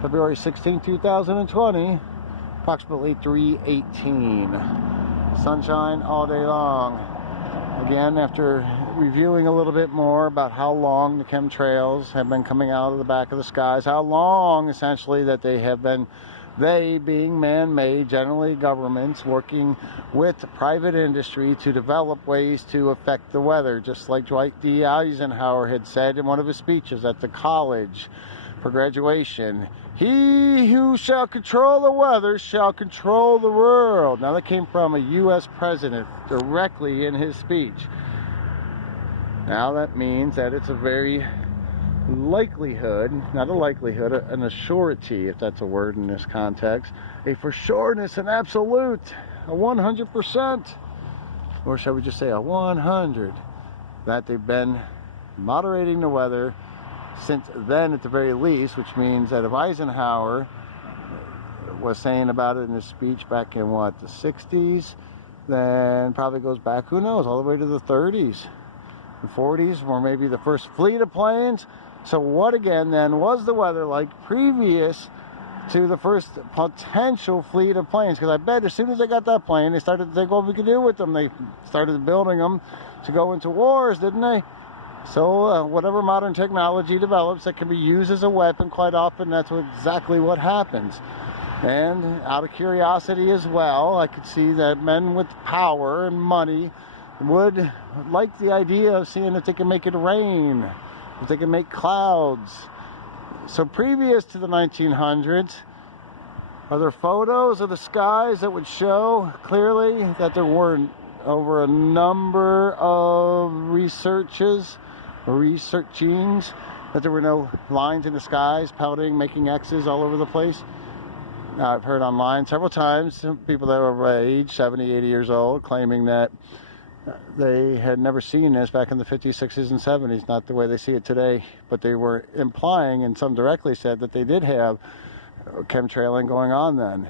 February 16, 2020, approximately 3:18. Sunshine all day long. Again, after reviewing a little bit more about how long the chemtrails have been coming out of the back of the skies, how long essentially that they have been, they being man-made, generally governments working with private industry to develop ways to affect the weather, just like Dwight D. Eisenhower had said in one of his speeches at the college for graduation. He who shall control the weather shall control the world. Now that came from a U.S. president directly in his speech. Now that means that it's a very likelihood, not a likelihood, an assurity, if that's a word in this context, a for sureness, an absolute, a 100%, or shall we just say a 100, that they've been moderating the weather since then at the very least, which means that if Eisenhower was saying about it in his speech back in what, the 60s, then probably goes back, who knows, all the way to the 30s, the 40s, or maybe the first fleet of planes. So what again then was the weather like previous to the first potential fleet of planes? Because I bet as soon as they got that plane, they started to think what we could do with them. They started building them to go into wars, didn't they? So whatever modern technology develops that can be used as a weapon, quite often that's exactly what happens. And out of curiosity as well, I could see that men with power and money would like the idea of seeing if they can make it rain, if they can make clouds. So previous to the 1900s, are there photos of the skies that would show clearly that there weren't, over a number of researchings, that there were no lines in the skies, pouting, making X's all over the place? Now, I've heard online several times people that were of age, 70, 80 years old, claiming that they had never seen this back in the 50s, 60s, and 70s, not the way they see it today, but they were implying, and some directly said, that they did have chemtrailing going on then.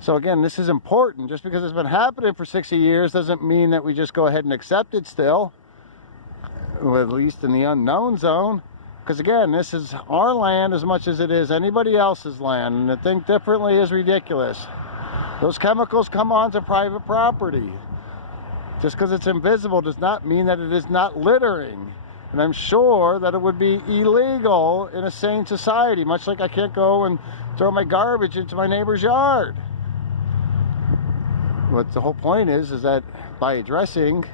So again, this is important. Just because it's been happening for 60 years doesn't mean that we just go ahead and accept it still, or at least in the unknown zone. Because again, this is our land as much as it is anybody else's land, and to think differently is ridiculous. Those chemicals come onto private property. Just because it's invisible does not mean that it is not littering. And I'm sure that it would be illegal in a sane society, much like I can't go and throw my garbage into my neighbor's yard. What the whole point is that by addressing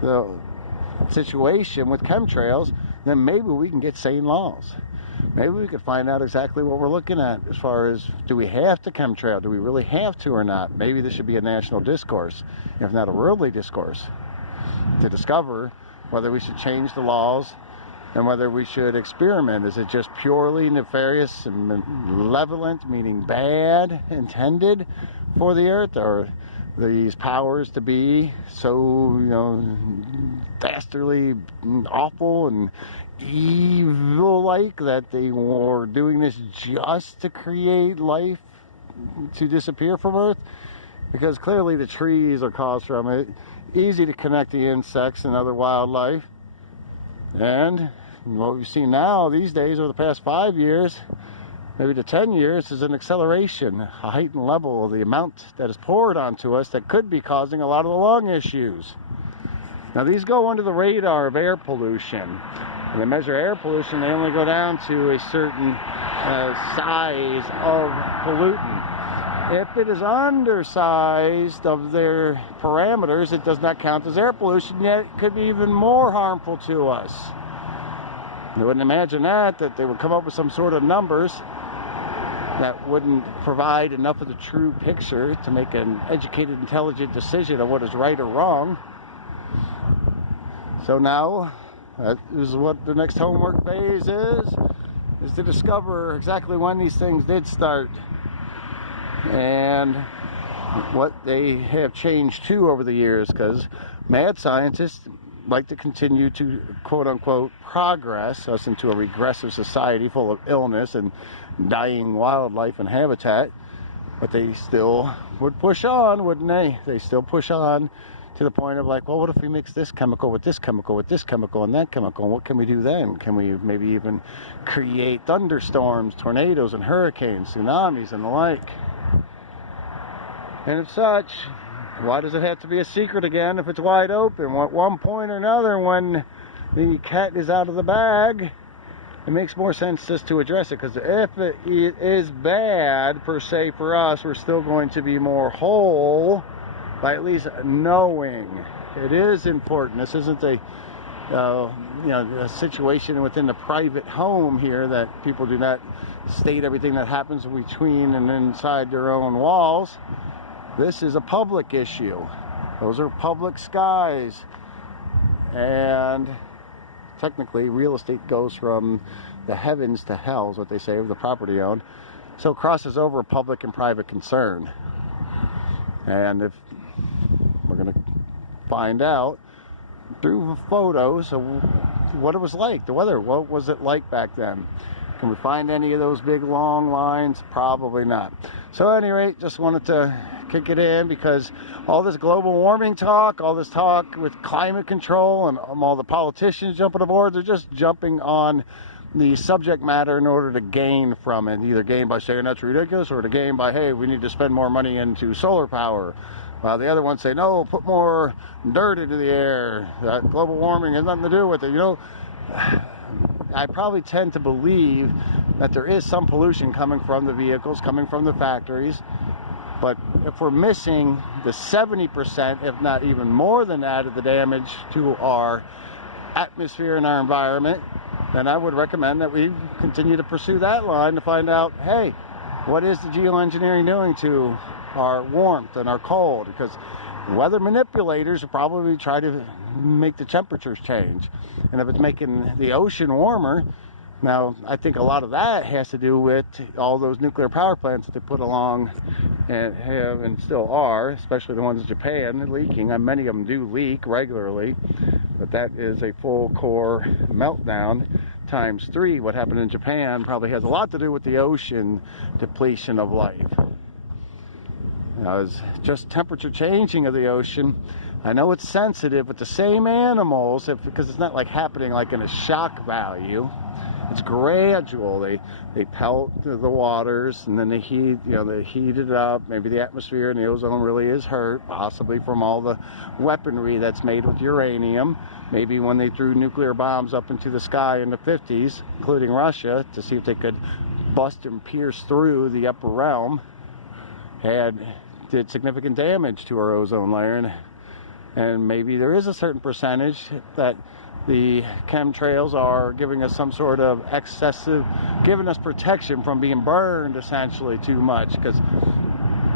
the situation with chemtrails, then maybe we can get sane laws. Maybe we could find out exactly what we're looking at as far as, do we have to chemtrail? Do we really have to or not? Maybe this should be a national discourse, if not a worldly discourse, to discover whether we should change the laws and whether we should experiment. Is it just purely nefarious and malevolent, meaning bad, intended for the earth, or these powers to be so, dastardly awful and evil-like that they were doing this just to create life to disappear from Earth? Because clearly the trees are caused from it. Easy to connect the insects and other wildlife. And what we've seen now these days over the past 5 years, maybe to 10 years, is an acceleration, a heightened level of the amount that is poured onto us that could be causing a lot of the lung issues. Now these go under the radar of air pollution. When they measure air pollution, they only go down to a certain size of pollutant. If it is undersized of their parameters, it does not count as air pollution, yet it could be even more harmful to us. You wouldn't imagine that they would come up with some sort of numbers that wouldn't provide enough of the true picture to make an educated, intelligent decision of what is right or wrong. So now, that is what the next homework phase is to discover exactly when these things did start and what they have changed to over the years, because mad scientists like to continue to quote-unquote progress us into a regressive society full of illness and dying wildlife and habitat, but they still would push on, wouldn't they? They still push on to the point of like, well, what if we mix this chemical with this chemical with this chemical and that chemical? And what can we do then? Can we maybe even create thunderstorms, tornadoes, and hurricanes, tsunamis, and the like? And if such, why does it have to be a secret again if it's wide open? At one point or another, when the cat is out of the bag, it makes more sense just to address it, because if it is bad per se for us, we're still going to be more whole by at least knowing. It is important. This isn't a a situation within the private home here that people do not state everything that happens between and inside their own walls. This is a public issue. Those are public skies, and technically real estate goes from the heavens to hell, is what they say, of the property owned. So it crosses over public and private concern. And if we're going to find out through photos of what it was like, the weather, what was it like back then? Can we find any of those big long lines? Probably not. So at any rate, just wanted to kick it in, because all this global warming talk, all this talk with climate control, and all the politicians jumping aboard, they're just jumping on the subject matter in order to gain from it. Either gain by saying that's ridiculous, or to gain by, hey, we need to spend more money into solar power. While the other ones say, no, put more dirt into the air. Global warming has nothing to do with it. You know, I probably tend to believe that there is some pollution coming from the vehicles, coming from the factories. But if we're missing the 70%, if not even more than that, of the damage to our atmosphere and our environment, then I would recommend that we continue to pursue that line to find out, hey, what is the geoengineering doing to our warmth and our cold? Because weather manipulators will probably try to make the temperatures change. And if it's making the ocean warmer, now I think a lot of that has to do with all those nuclear power plants that they put along and have and still are, especially the ones in Japan, leaking. And many of them do leak regularly, but that is a full core meltdown times 3. What happened in Japan probably has a lot to do with the ocean depletion of life. Now, it's just temperature changing of the ocean. I know it's sensitive, but the same animals, because it's not like happening like in a shock value. It's gradual. They pelt the waters, and then they heat it up. Maybe the atmosphere and the ozone really is hurt, possibly from all the weaponry that's made with uranium. Maybe when they threw nuclear bombs up into the sky in the 50s, including Russia, to see if they could bust and pierce through the upper realm, did significant damage to our ozone layer. And maybe there is a certain percentage that the chemtrails are giving us some sort of excessive, giving us protection from being burned essentially too much, because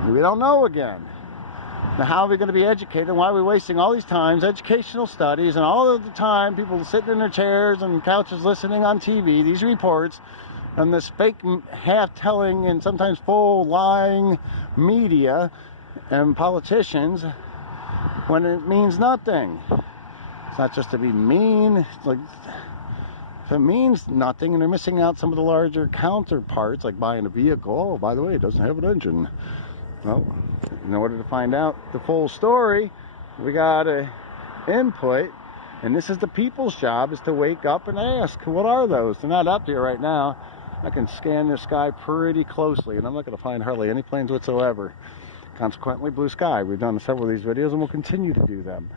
we don't know again. Now, how are we going to be educated? Why are we wasting all these times, educational studies, and all of the time people sitting in their chairs and couches listening on TV, these reports, and this fake half-telling and sometimes full lying media and politicians, when it means nothing? It's not just to be mean. It's like, if it means nothing and they're missing out some of the larger counterparts, like buying a vehicle, oh, by the way, it doesn't have an engine. Well, in order to find out the full story, we got to input, and this is the people's job, is to wake up and ask, what are those? They're not up here right now. I can scan the sky pretty closely, and I'm not going to find hardly any planes whatsoever. Consequently, blue sky. We've done several of these videos, and we'll continue to do them,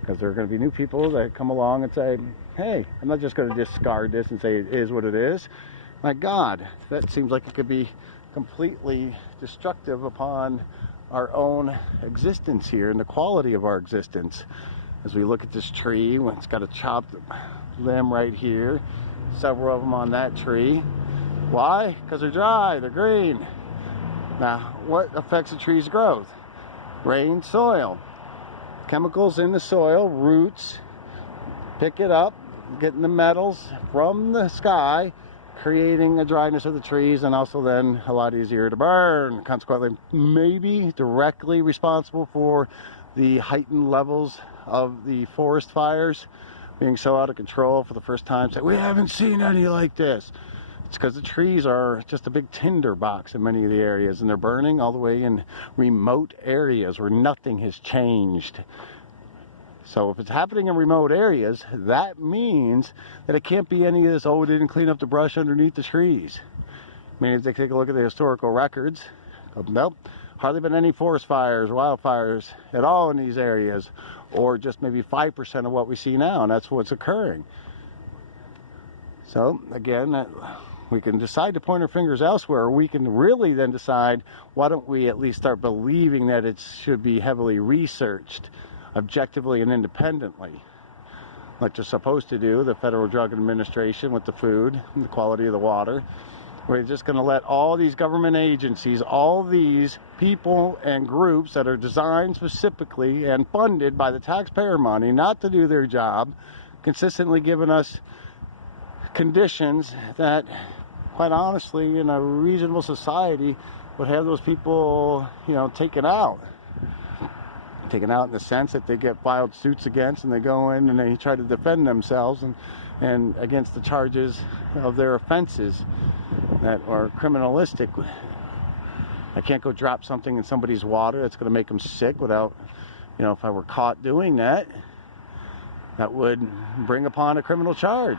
because there are going to be new people that come along and say, hey, I'm not just going to discard this and say it is what it is. My God, that seems like it could be completely destructive upon our own existence here and the quality of our existence. As we look at this tree, it's got a chopped limb right here, several of them on that tree. Why? Because they're dry, they're green. Now, what affects a tree's growth? Rain, soil. Chemicals in the soil, roots, pick it up, getting the metals from the sky, creating a dryness of the trees, and also then a lot easier to burn. Consequently, maybe directly responsible for the heightened levels of the forest fires being so out of control for the first time. Say, we haven't seen any like this. It's because the trees are just a big tinder box in many of the areas, and they're burning all the way in remote areas where nothing has changed. So if it's happening in remote areas, that means that it can't be any of this, oh, it didn't clean up the brush underneath the trees. I mean, if they take a look at the historical records, nope, hardly been any forest fires, wildfires at all in these areas, or just maybe 5% of what we see now, and that's what's occurring. So again, we can decide to point our fingers elsewhere, or we can really then decide, why don't we at least start believing that it should be heavily researched, objectively and independently, like they're supposed to do, the Federal Drug Administration with the food and the quality of the water. We're just going to let all these government agencies, all these people and groups that are designed specifically and funded by the taxpayer money not to do their job, consistently giving us conditions that, quite honestly, in a reasonable society, would have those people, you know, taken out in the sense that they get filed suits against, and they go in and they try to defend themselves and against the charges of their offenses that are criminalistic. I can't go drop something in somebody's water that's going to make them sick without, you know, if I were caught doing that, that would bring upon a criminal charge.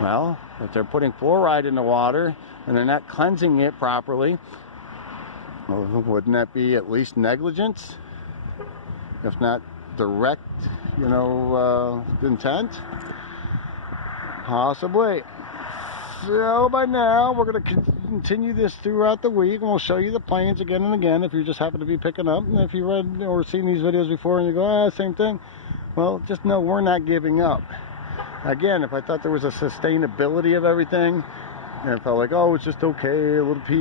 Well, if they're putting fluoride in the water and they're not cleansing it properly, well, wouldn't that be at least negligence, if not direct, you know, intent? Possibly. So by now, we're going to continue this throughout the week, and we'll show you the planes again and again if you just happen to be picking up. And if you read or seen these videos before and you go, ah, same thing, well, just know we're not giving up. Again, if I thought there was a sustainability of everything, and it felt like, oh, it's just okay, a little pee